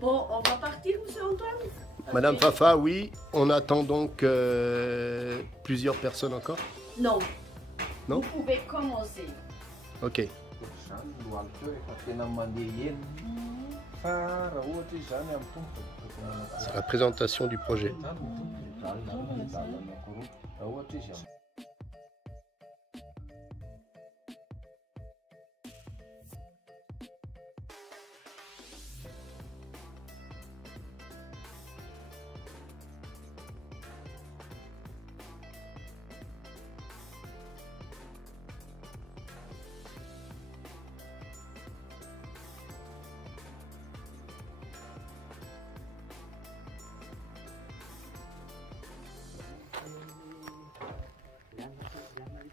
Bon, on va partir, monsieur Antoine? Madame Fafa, oui, on attend donc plusieurs personnes encore. Non. Non? Vous pouvez commencer. Ok. C'est la présentation du projet.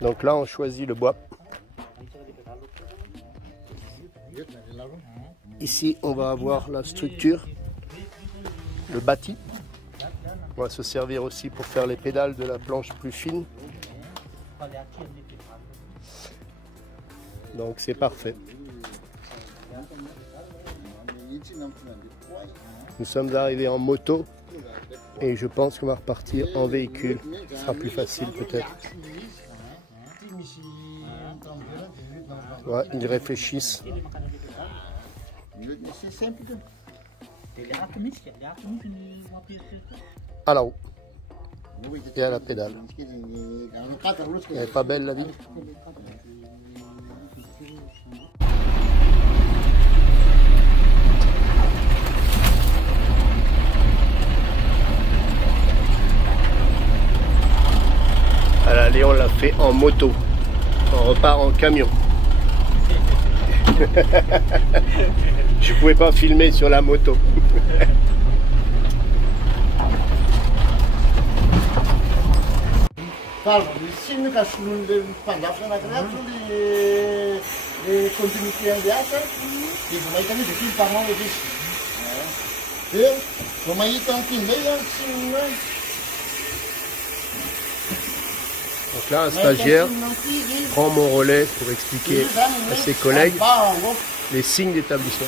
Donc là, on choisit le bois. Ici, on va avoir la structure, le bâti. On va se servir aussi pour faire les pédales de la planche plus fine. Donc c'est parfait. Nous sommes arrivés en moto et je pense qu'on va repartir en véhicule. Ce sera plus facile peut-être. Ouais, ils réfléchissent. À la roue. Et à la pédale. Elle est pas belle la vie? À l'aller, on l'a fait en moto. On repart en camion. Je pouvais pas filmer sur la moto. Donc là, un stagiaire prend mon relais pour expliquer à ses collègues les signes d'établissement.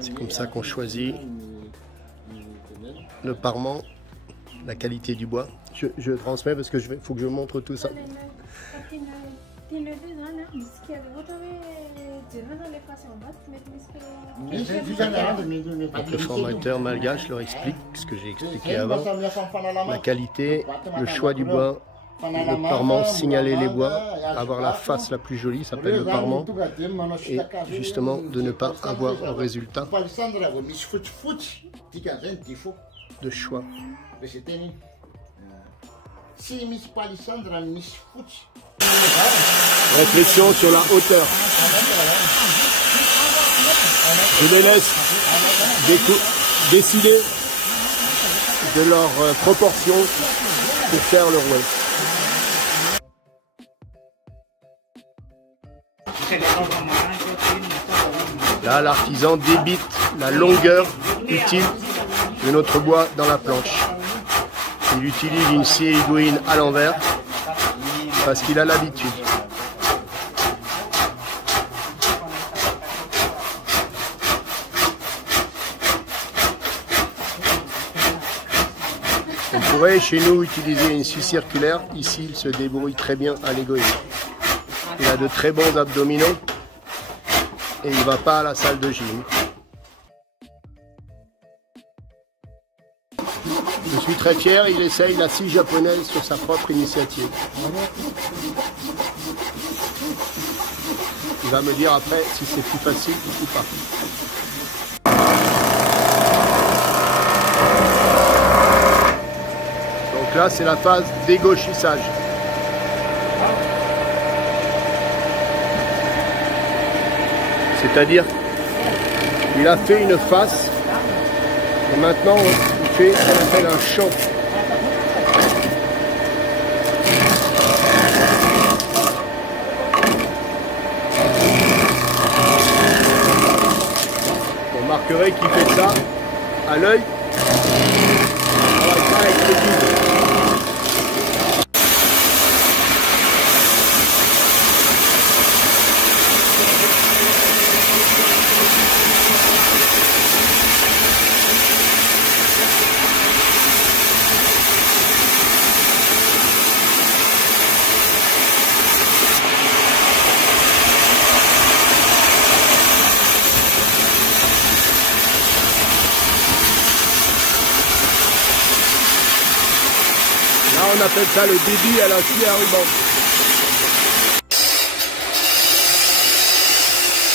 C'est comme ça qu'on choisit le parement, la qualité du bois. Je transmets parce que faut que je montre tout ça. Donc le formateur malgache leur explique ce que j'ai expliqué avant, la qualité, le choix du bois, le parement, signaler les bois, avoir la face la plus jolie, ça s'appelle le parement, et justement de ne pas avoir un résultat de choix. Réflexion sur la hauteur. Je les laisse décider de leur proportion pour faire le rouet. Là, l'artisan débite la longueur utile de notre bois dans la planche. Il utilise une scie aiguine à l'envers parce qu'il a l'habitude. On pourrait chez nous utiliser une scie circulaire. Ici, il se débrouille très bien à l'égoïne. Il a de très bons abdominaux et il ne va pas à la salle de gym. Je suis très fier, il essaye la scie japonaise sur sa propre initiative. Il va me dire après si c'est plus facile ou pas. Donc là, c'est la phase d'égauchissage. C'est-à-dire, il a fait une face et maintenant il fait ce qu'on appelle un champ. remarquerez qu'il fait ça à l'œil. On travaille pas avec le guide. Là, on appelle ça le débit à la scie à ruban.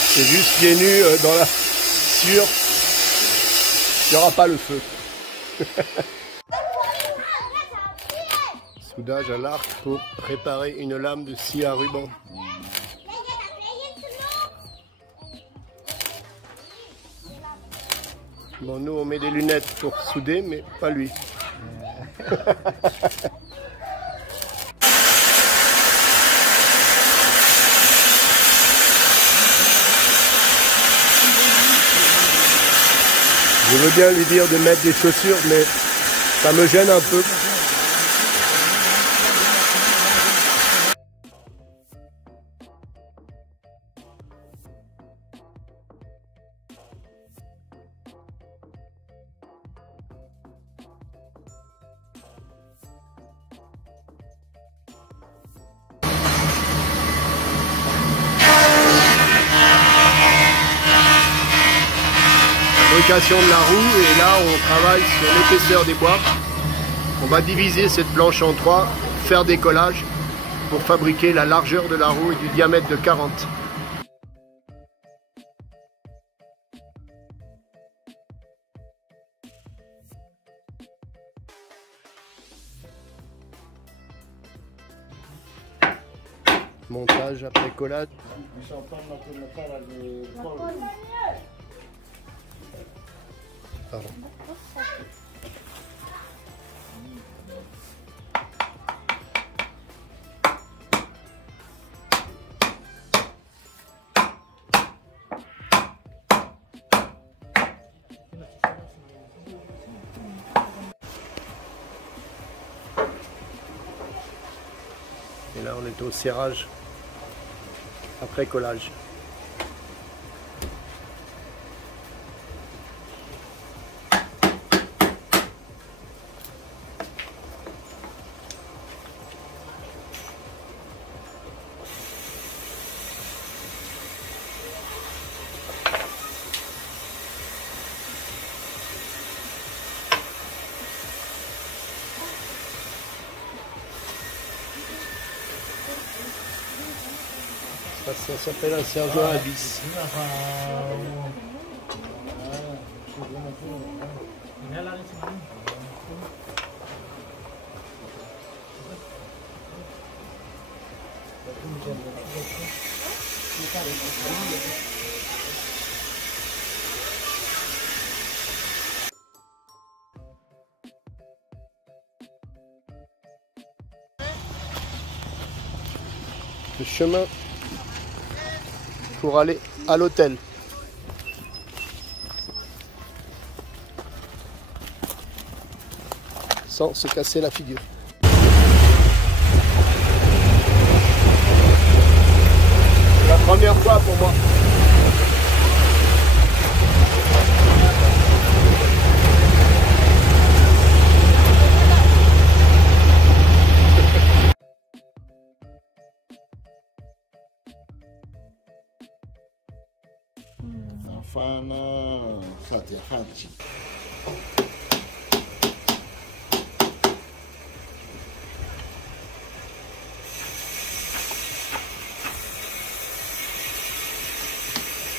C'est juste pieds nus dans la sciure. Il n'y aura pas le feu. Soudage à l'arc pour préparer une lame de scie à ruban. Bon, nous on met des lunettes pour souder, mais pas lui. Je veux bien lui dire de mettre des chaussures, mais ça me gêne un peu. Fabrication de la roue, et là on travaille sur l'épaisseur des bois. On va diviser cette planche en trois, faire des collages pour fabriquer la largeur de la roue et du diamètre de 40. Montage après collage. Pardon. Et là on est au serrage après collage. Ça s'appelle un sergent à vis. Le chemin pour aller à l'hôtel. Sans se casser la figure. C'est la première fois pour moi.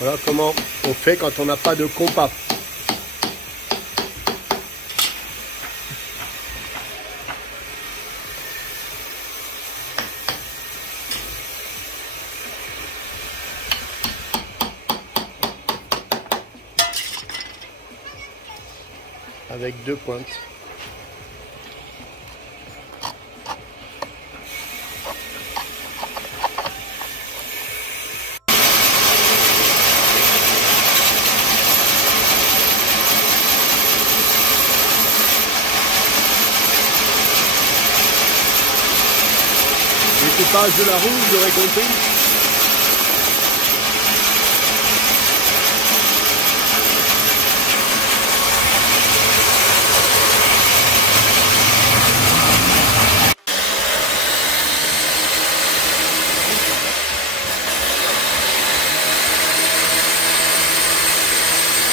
Voilà comment on fait quand on n'a pas de compas. Avec deux pointes. page de la roue, vous aurez compris.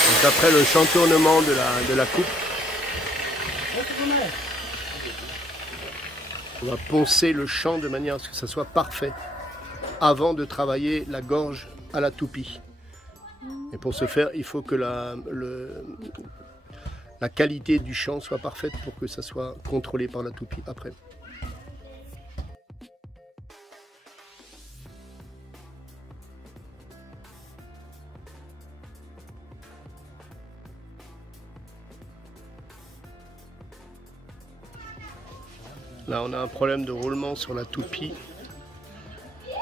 Donc après le chantournement de la coupe, on va poncer le champ de manière à ce que ça soit parfait avant de travailler la gorge à la toupie. Et pour ce faire, il faut que la qualité du champ soit parfaite pour que ça soit contrôlé par la toupie après. Là, on a un problème de roulement sur la toupie.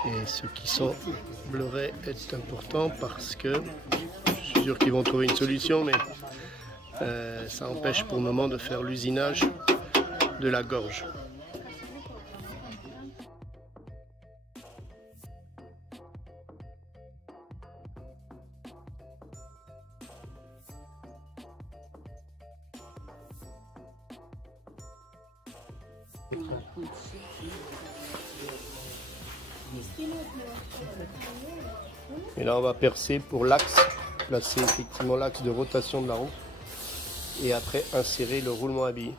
Et ce qui semblerait être important parce que je suis sûr qu'ils vont trouver une solution, mais ça empêche pour le moment de faire l'usinage de la gorge. Et là on va percer pour l'axe, placer effectivement l'axe de rotation de la roue et après insérer le roulement à billes.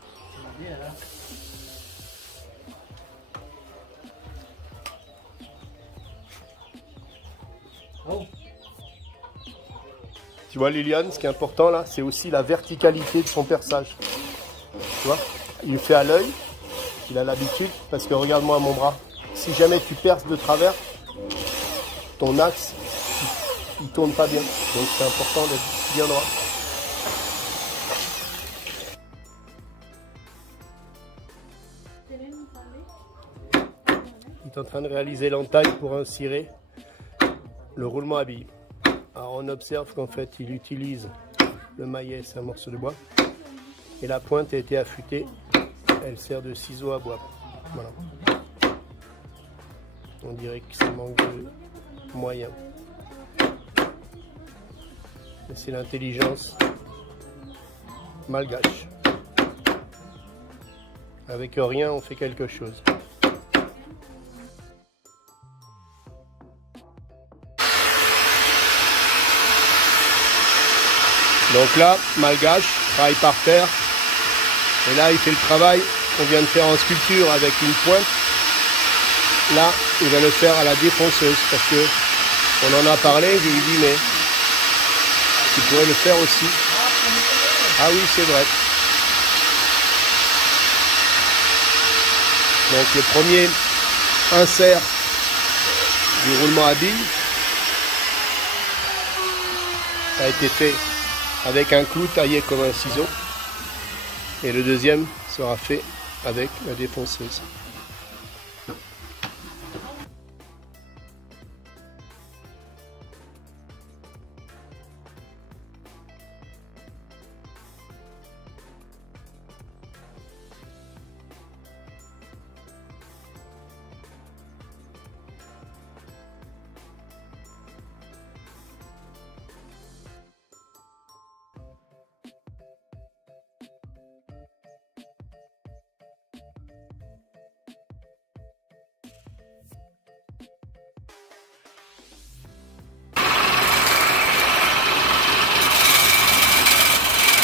Tu vois Liliane, ce qui est important là, c'est aussi la verticalité de son perçage. Tu vois, il le fait à l'œil, il a l'habitude, parce que regarde-moi mon bras. Si jamais tu perces de travers, ton axe, il ne tourne pas bien. Donc c'est important d'être bien droit. Il est en train de réaliser l'entaille pour insérer le roulement à billes. Alors on observe qu'en fait il utilise le maillet, c'est un morceau de bois, et la pointe a été affûtée, elle sert de ciseau à bois. Voilà. On dirait que ça manque de moyen. C'est l'intelligence malgache. Avec rien, on fait quelque chose. Donc là, malgache, travaille par terre. Et là, il fait le travail qu'on vient de faire en sculpture avec une pointe. Là, il va le faire à la défonceuse parce que on en a parlé. Je lui ai dit, mais tu pourrais le faire aussi. Ah oui, c'est vrai. Donc le premier insert du roulement à billes a été fait avec un clou taillé comme un ciseau. Et le deuxième sera fait avec la défonceuse.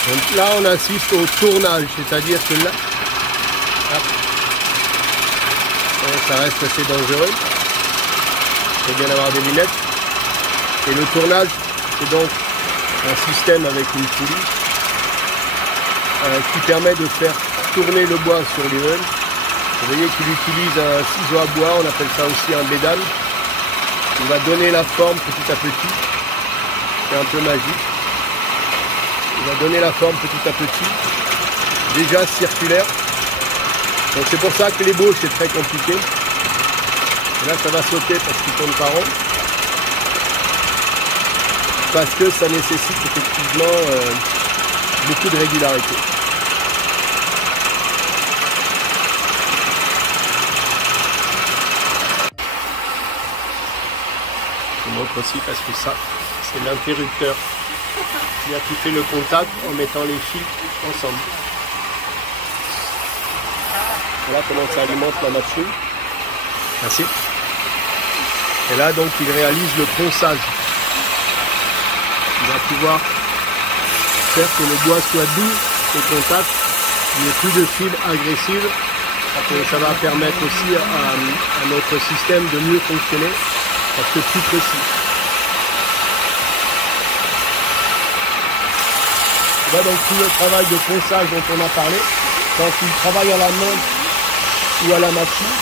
Donc là, on assiste au tournage, c'est-à-dire que là, ça reste assez dangereux. Il faut bien avoir des lunettes. Et le tournage, c'est donc un système avec une poulie qui permet de faire tourner le bois sur les veines. Vous voyez qu'il utilise un ciseau à bois, on appelle ça aussi un bédane. Il va donner la forme petit à petit. C'est un peu magique. Il va donner la forme petit à petit, déjà circulaire. Donc c'est pour ça que l'ébauche est très compliqué. Et là ça va sauter parce qu'il tourne pas rond. Parce que ça nécessite effectivement beaucoup de régularité. montre aussi parce que ça, c'est l'interrupteur qui fait le contact en mettant les fils ensemble. Voilà comment ça alimente la machine. Merci. Et là, donc, il réalise le ponçage. Il va pouvoir faire que le bois soit doux au contact, il n'y ait plus de fils agressifs. Et ça va permettre aussi à notre système de mieux fonctionner parce que plus précis. Voilà donc tout le travail de ponçage dont on a parlé. Quand il travaille à la main ou à la machine,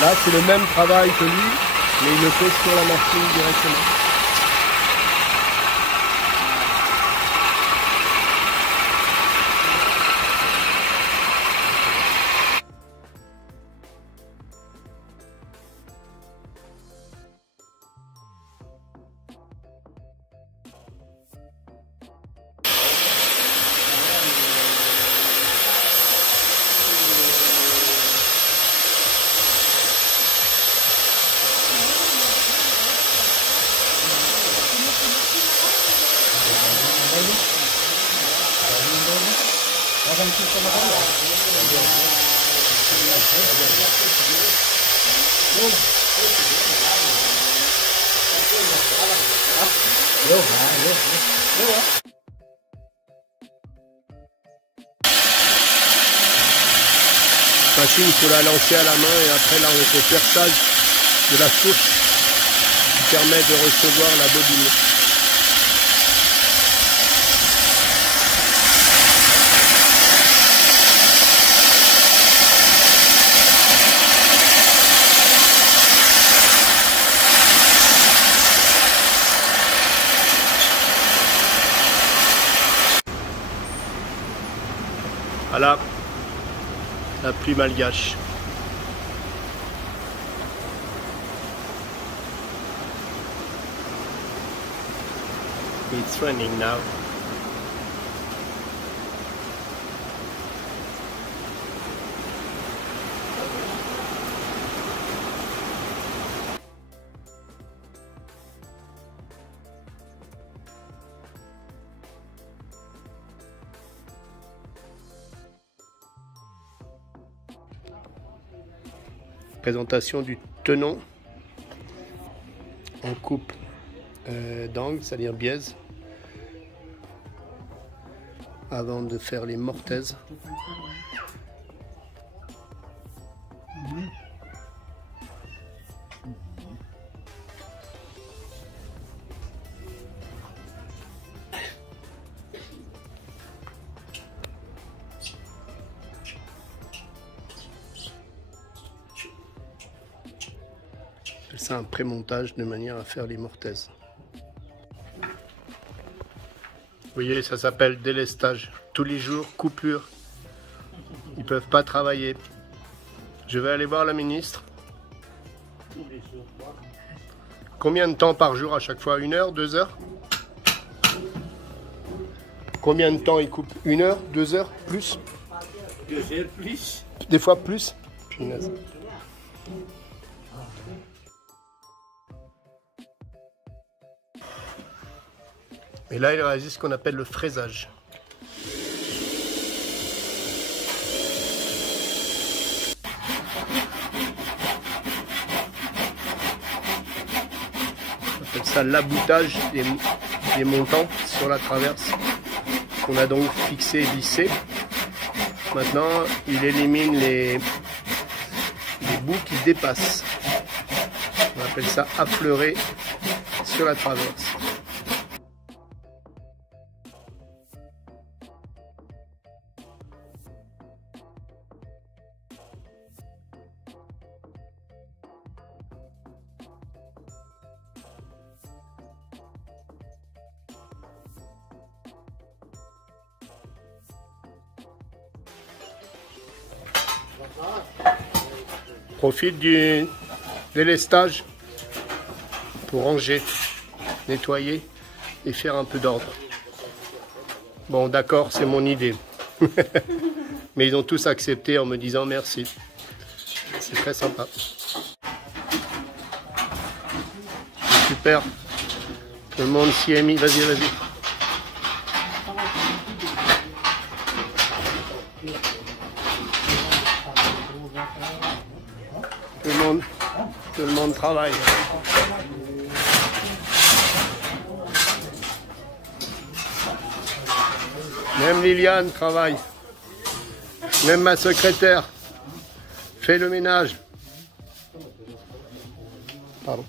là c'est le même travail que lui, mais il le fait sur la machine directement. Machine, il faut la lancer à la main et après là on est au perçage de la fourche qui permet de recevoir la bobine. Voilà la pluie malgache. It's raining now. Présentation du tenon en coupe d'angle, c'est-à-dire biaise, avant de faire les mortaises. C'est un pré-montage de manière à faire les mortaises. Vous voyez, ça s'appelle délestage. Tous les jours, coupure. Ils ne peuvent pas travailler. Je vais aller voir la ministre. Combien de temps par jour à chaque fois? 1 heure, 2 heures? Combien de temps ils coupent? 1 heure, 2 heures, plus? 2 heures plus. Des fois plus? Punaise. Et là, il réalise ce qu'on appelle le fraisage. On appelle ça l'aboutage des montants sur la traverse qu'on a donc fixé et vissé. Maintenant, il élimine les bouts qui dépassent. On appelle ça affleurer sur la traverse. Profite du délestage pour ranger, nettoyer et faire un peu d'ordre. Bon, d'accord, c'est mon idée. Mais ils ont tous accepté en me disant merci. C'est très sympa. Super. Tout le monde s'y est mis. Vas-y, vas-y. Tout le monde travaille. Même Liliane travaille. Même ma secrétaire fait le ménage. Pardon.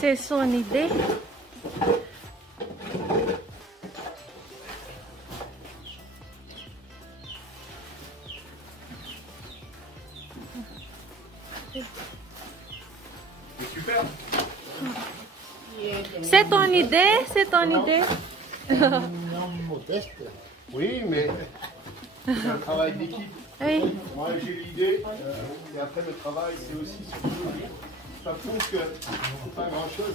C'est son idée. Super. C'est ton idée, c'est ton idée. Oui, mais c'est un travail d'équipe. Oui. Moi j'ai l'idée, et après le travail c'est aussi surtout, ça prouve que c'est pas grand chose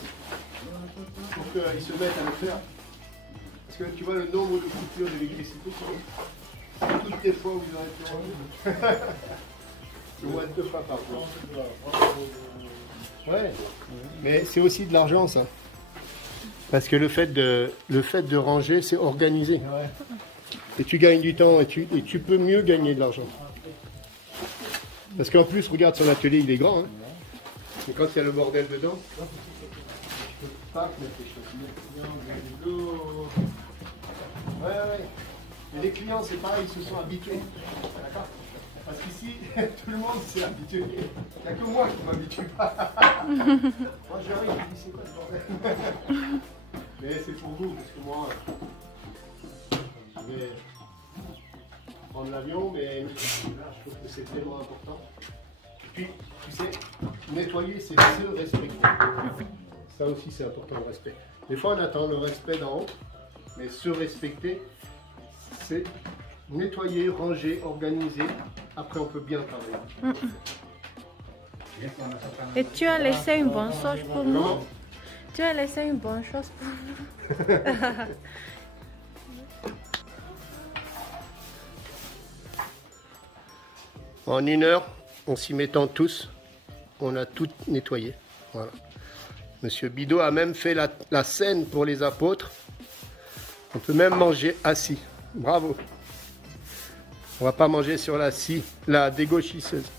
pour qu'ils se mettent à le faire. Parce que tu vois le nombre de coupures d'électricité, toutes les fois où ils auraient été rendus. Au moins 2 fois par jour. Ouais, mais c'est aussi de l'argent ça. Parce que le fait de ranger, c'est organisé. Et tu gagnes du temps et tu peux mieux gagner de l'argent. Parce qu'en plus, regarde, son atelier, il est grand. Hein. Mais quand il y a le bordel dedans, tu peux pas mettre les choses. Ouais. Et les clients, c'est pareil, ils se sont habitués. D'accord ? Parce qu'ici, tout le monde s'est habitué. Il n'y a que moi qui ne m'habitue pas. Moi, j'arrive, je dis, c'est quoi ce bordel ? Mais c'est pour vous, parce que moi, je vais prendre l'avion, mais je trouve que c'est tellement important. Et puis, tu sais, nettoyer, c'est se respecter. Ça aussi, c'est important, le respect. Des fois, on attend le respect d'en haut, mais se respecter, c'est nettoyer, ranger, organiser. Après, on peut bien travailler. Et tu as laissé une bonne chose pour nous. Comment ? Tu as laissé une bonne chose pour nous. En 1 heure, en s'y mettant tous, on a tout nettoyé. Voilà. Monsieur Bidot a même fait la scène pour les apôtres. On peut même manger assis. Bravo. On va pas manger sur la scie, la dégauchisseuse.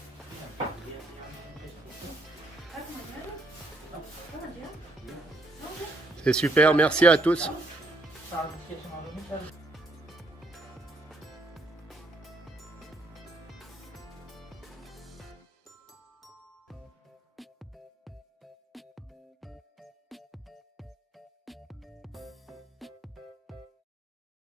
C'est super, merci à tous.